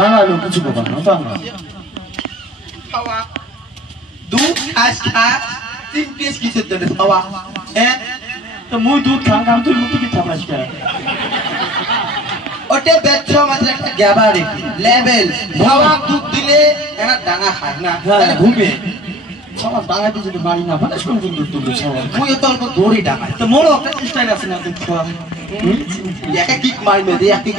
ডাঙালো কিছু কথা না ডাঙা খাওয়া দুধ খাস খা 3 পিস কিসের জন্য খাওয়া হ্যাঁ তো মুই দুধ খাম তুই মুটি কি থামাস কে ওটে বেচ্ছ মাত্র একটা গ্যাবারে লেভেল খাওয়া দুধ দিলে এরা ডাঙা খায় না তাহলে ঘুমে সবার ডাঙাতে যদি বাড়ি না পারে কোন কোন দুধ তুলবে সবার মুই তো অল্প দড়ি ডাঙায় তো মোরও একটা স্টাইল আছে না দুধ খাওয়া একা কিক মারবে দে একা কিক